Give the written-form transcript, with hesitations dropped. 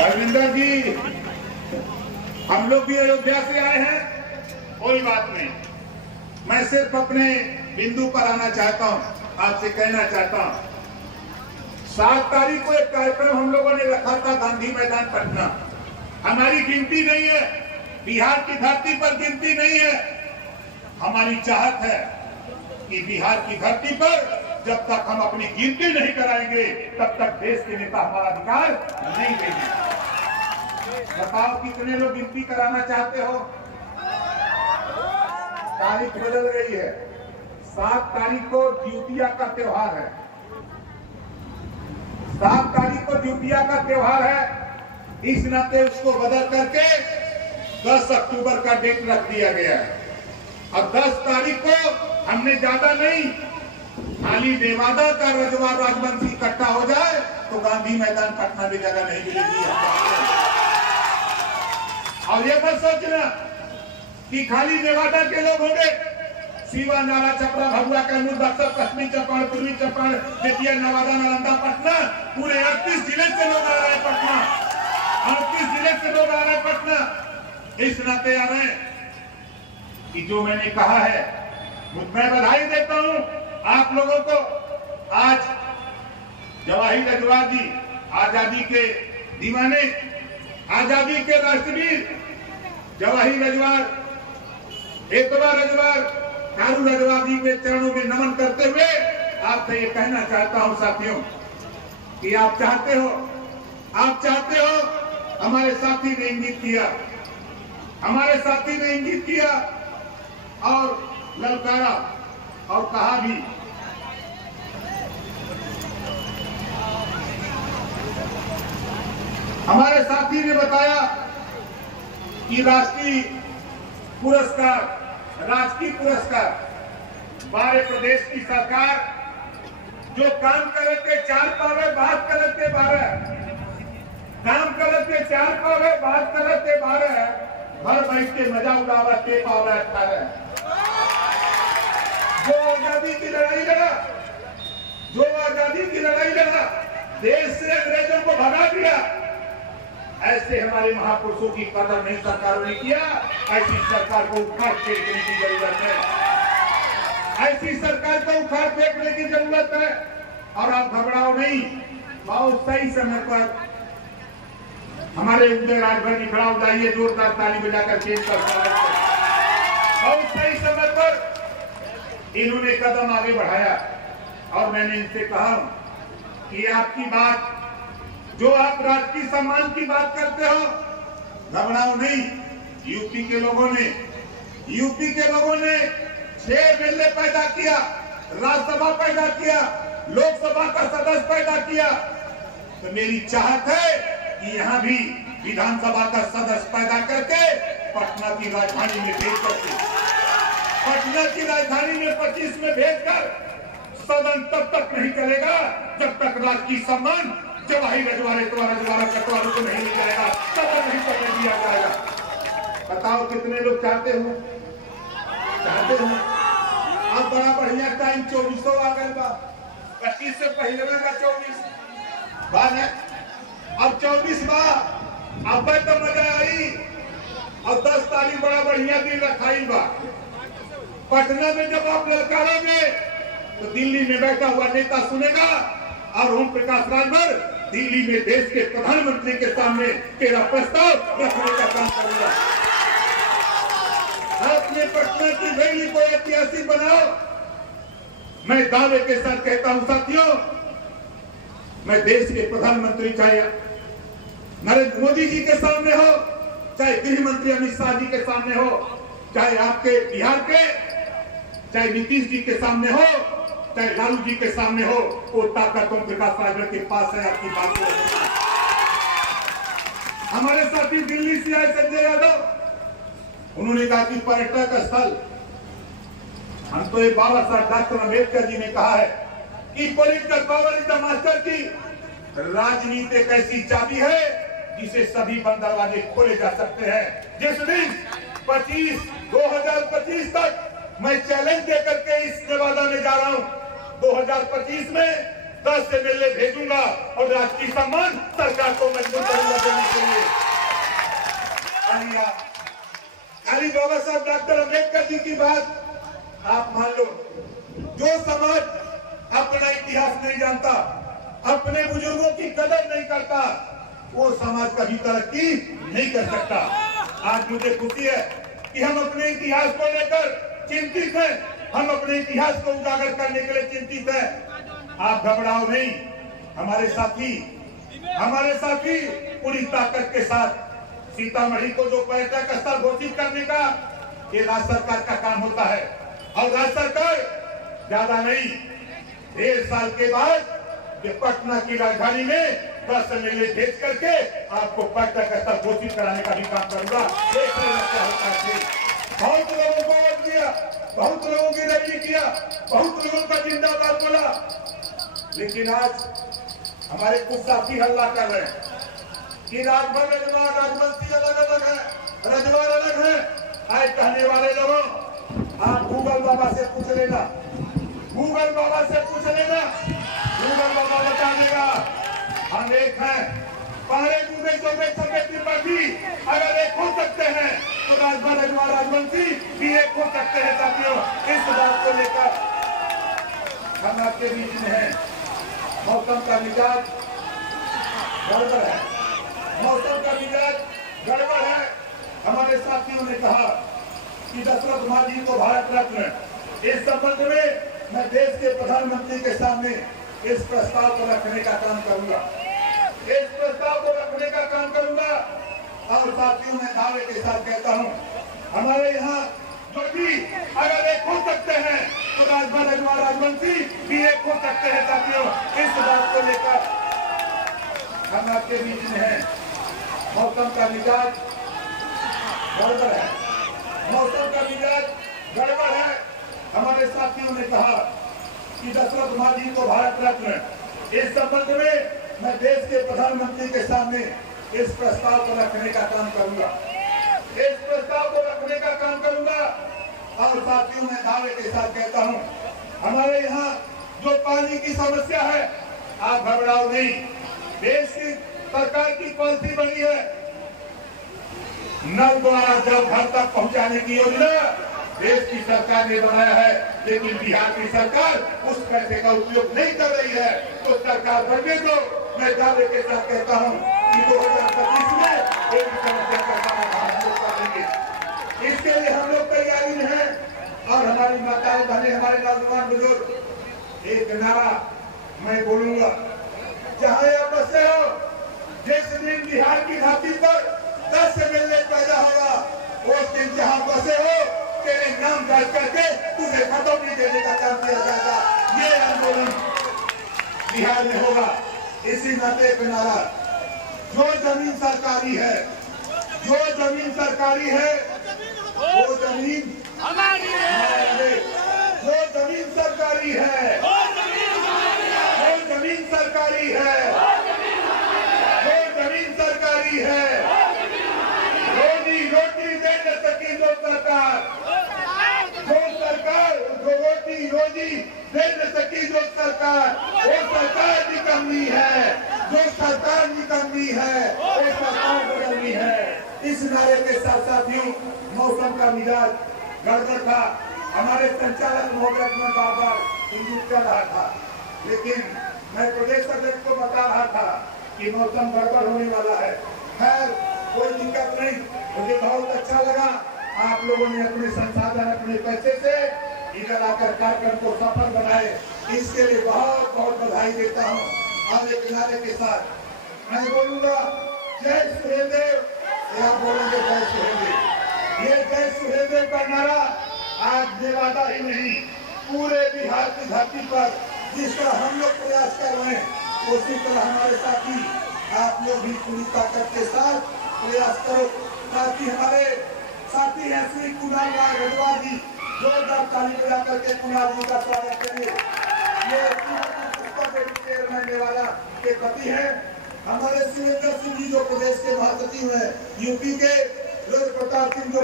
धर्मेंद्र जी, हम लोग भी अयोध्या से आए हैं, कोई बात नहीं। मैं सिर्फ अपने बिंदु पर आना चाहता हूं, आपसे कहना चाहता हूं। 7 तारीख को एक कार्यक्रम हम लोगों ने रखा था गांधी मैदान पटना। हमारी गिनती नहीं है, बिहार की धरती पर गिनती नहीं है। हमारी चाहत है कि बिहार की धरती पर जब तक हम अपनी गिनती नहीं कराएंगे तब तक देश के नेता हमारा अधिकार नहीं देंगे। बताओ कितने लोग गिनती कराना चाहते हो? तारीख बदल गई है। 7 तारीख को जिउतिया का त्योहार है। 7 तारीख को जिउतिया का त्योहार है। इस नाते उसको बदल करके 10 अक्टूबर का डेट रख दिया गया है। अब 10 तारीख को हमने ज्यादा नहीं, खाली नेवादा का रजवाड़ राजवंश इकट्ठा हो जाए तो गांधी मैदान पटना में जगह नहीं मिलेगी। और ये मत सोचना कि खाली नेवादा के लोग होंगे। सीवा, नाला, छपरा, भभुआ, कैमूर, बक्सर, पश्चिमी चंपारण, पूर्वी चंपारण, बेतिया, नवादा, नालंदा, पटना, पूरे 38 जिले से लोग आ रहे हैं पटना। 38 जिले से लोग आ रहे हैं पटना। इस नाते आ रहे हैं कि जो मैंने कहा है, मैं बधाई देता हूं आप लोगों को। आज जवाहिर रजवाड़ जी, आजादी के दीवाने, आजादी के राष्ट्रवीर जवाहिर रजवाड़, एतबा रजवाड़, कारू रजवाड़ जी के चरणों में नमन करते हुए आपसे ये कहना चाहता हूं साथियों कि आप चाहते हो, हमारे साथी ने इंगित किया, हमारे साथी ने इंगित किया और ललकारा और कहा भी। हमारे साथी ने बताया कि राष्ट्रीय पुरस्कार, राजकीय पुरस्कार 12 प्रदेश की सरकार जो काम करते 4 पावे, बात करते 12, काम करते 4 पावे, बात करते 12, भर बैठ के मजा उड़ावा के पावे 18। जो आजादी की लड़ाई लड़ा, जो आजादी की लड़ाई लड़ा, देश से अंग्रेजों को भगा दिया, ऐसे हमारे महापुरुषों की कदर नहीं सरकारों ने किया। ऐसी सरकार को उखाड़ फेंकने की जरूरत है। ऐसी सरकार को उखाड़ फेंकने की जरूरत है। और आप घबराओ नहीं, बहुत सही समय पर हमारे उदय राजभर की खड़ा हो जाइए, जोरदार ताली बजाकर पेश कर स्वागत करें। बहुत सही समय पर इन्होंने कदम आगे बढ़ाया और मैंने इनसे कहा कि आपकी बात, जो आप राजकीय सम्मान की बात करते हो, घबराओ नहीं। यूपी के लोगों ने 6 एमएलए पैदा किया, राज्यसभा पैदा किया, लोकसभा का सदस्य पैदा किया। तो मेरी चाहत है कि यहाँ भी विधानसभा का सदस्य पैदा करके पटना की राजधानी में भेज करके, पटना की राजधानी में 25 में भेजकर सदन तब तक नहीं चलेगा जब तक राजकीय सम्मान जवाहिर रजवाड़े कटवालों को नहीं मिल जाएगा, सदन नहीं करने दिया जाएगा। बताओ कितने लोग चाहते हो? अब बड़ा बढ़िया टाइम 2400 आ गए बा, 25 से पहले का 24 बात है। अब 24 बा, अब तो मजा आई। और 10 तारीख बड़ा बढ़िया दिन रखाई बा। पटना में जब आप ललकारोगे तो दिल्ली में बैठा हुआ नेता सुनेगा और ओम प्रकाश राजभर दिल्ली में देश के प्रधानमंत्री के सामने तेरा प्रस्ताव रखने का काम करूंगा। अपने पटना की रैली को ऐतिहासिक बनाओ। मैं दावे के साथ कहता हूं साथियों, मैं देश के प्रधानमंत्री चाहे नरेंद्र मोदी जी के सामने हो, चाहे गृह मंत्री अमित शाह जी के सामने हो, चाहे आपके बिहार के, चाहे नीतीश जी के सामने हो, चाहे लालू जी के सामने हो, वो ताकत ओम प्रकाश राजभर के पास है। आपकी बात को हमारे साथी दिल्ली से आए संजय यादव, उन्होंने कहा कि पर्यटक स्थल, हम तो ये बाबा साहब डॉक्टर अम्बेडकर जी ने कहा है कि political power is the master की। राजनीति एक ऐसी चाबी है जिसे सभी बंद दरवाजे खोले जा सकते हैं। जिस दिन 2025 तक मैं चैलेंज देकर के इस नेवादा में जा रहा हूं, 2025 में 10 एमएलए भेजूंगा और राजकीय सम्मान सरकार को मजबूत करूंगा। जाएगा। खाली बाबा साहब डॉक्टर अम्बेडकर जी की बात आप मान लो। जो समाज अपना इतिहास नहीं जानता, अपने बुजुर्गों की कदर नहीं करता, वो समाज कभी तरक्की नहीं कर सकता। आज मुझे खुशी है कि हम अपने इतिहास को लेकर चिंतित हैं, हम अपने इतिहास को उजागर करने के लिए चिंतित हैं। आप घबराओ नहीं, हमारे साथी पूरी ताकत के साथ सीतामढ़ी को जो पर्यटक स्थल घोषित करने का ये राज्य सरकार का काम होता है। और राज्य सरकार ज्यादा नहीं, 1.5 साल के बाद ये पटना की राजधानी में 10 MLA भेज करके आपको पर्यटक स्थल घोषित कराने का भी काम करूंगा। बहुत लोगों को वोट दिया, बहुत लोगों की रैली किया, बहुत लोगों का जिंदाबाद बोला, लेकिन आज हमारे कुछ साथी हल्ला कर रहे हैं कि राजभर रजवार राजवंशी अलग-अलग है, रजवार अलग है। आज कहने वाले लोगों, आप गूगल बाबा से पूछ लेना, गूगल बाबा से पूछ लेना, गूगल बाबा बता देगा। हम एक हैं, पहले दूसरे सोवियत संघ त्रिपाठी अगर एक हो सकते हैं तो राजभर रजवार राजवंशी भी एक हो सकते हैं। साथियों, इस बात को लेकर हम आपके बीच में हैं। मौसम का मिजाज गड़बड़ है, मौसम का मिजाज गड़बड़ है। हमारे साथियों ने कहा कि दशरथ मांझी को भारत रत्न, इस संबंध में मैं देश के प्रधानमंत्री के सामने इस प्रस्ताव को रखने का काम करूंगा, इस प्रस्ताव को रखने का काम करूंगा। और साथियों मैं दावे के साथ कहता हूं, हमारे यहाँ जो भी अगर एक हो सकते हैं तो राजभर रजवार राजवंशी भी एक हो सकते हैं। साथियों, इस बात को लेकर हम आपके बीच में हैं। मौसम का मिजाज गड़बड़ है, मौसम का मिजाज गड़बड़ है। हमारे साथियों ने कहा कि दशरथ मांझी को भारत रत्न, इस संबंध में मैं देश के प्रधानमंत्री के सामने इस प्रस्ताव को रखने का काम करूंगा, इस प्रस्ताव को रखने का काम करूंगा। और साथियों मैं दावे के साथ कहता हूं, हमारे यहाँ जो पानी की समस्या है, आप घबराओ नहीं, देश की सरकार की पॉलिसी बनी है, नल द्वारा जल घर तक पहुंचाने की योजना देश की सरकार ने बनाया है। लेकिन बिहार की सरकार उस पैसे का उपयोग नहीं कर रही है। तो सरकार बनने दो, मैं दावे के साथ कहता हूं कि 2025 में एक समस्या का समाधान हम लोग करेंगे। इसके लिए हम लोग तैयारी में हैं। और हमारी माताएं बहनें, हमारे नौजवान बुजुर्ग, एक नारा मैं बोलूंगा, जहां आप बसे हो, जिस दिन बिहार की धरती पर 10 MLA पैदा होगा, उस दिन जहां बसे हो तेरे नाम दर्ज करके तुझे खतौनी देने का काम किया जाएगा। ये आंदोलन बिहार में होगा। इसी नाते एक नारा, जो जमीन सरकारी है, जो जमीन सरकारी है वो जमीन हमारी है, जो जमीन सरकारी है, वो जमीन सरकारी है, जो जमीन सरकारी है, रोटी दे न सकी जो सरकार, जो रोजी दे न सकी जो सरकार, वो सरकार निकम्मी है, जो सरकार निकम्मी है वो सरकार बदलनी है। इस नारे के साथ साथियों मौसम का मिजाज गड़बड़ था। हमारे संचालक महोदय में बार-बार इंगित कर रहा था, लेकिन मैं प्रदेश अध्यक्ष को बता रहा था कि मौसम गड़बड़ होने वाला है। खैर कोई दिक्कत नहीं, मुझे बहुत अच्छा लगा आप लोगों ने अपने संसाधन, अपने पैसे से इधर आकर कार्यक्रम को सफल बनाए। इसके लिए बहुत बहुत बधाई देता हूँ। और एक नारे के साथ मैं बोलूंगा, जय सुहेलदेव, या बोलेंगे जय सुहेलदेव। ये जय सुहेलदेव का नारा आज नेवादा ही नहीं, पूरे बिहार की धरती पर जिस तरह हम लोग प्रयास कर रहे हैं, उसी तरह हमारे साथी आप लोग भी पूरी ताकत के साथ प्रयास करो, ताकि हमारे साथी हैं श्री कुणाल राय गढ़वा जी, जोरदार ताली बजा करके कुणाल जी का स्वागत करिए। ये चेयरमैन नेवाला के पति हैं हमारे सुरेंद्र सिंह जी, जो प्रदेश के महासचिव हैं, यूपी के प्रताप सिंह जो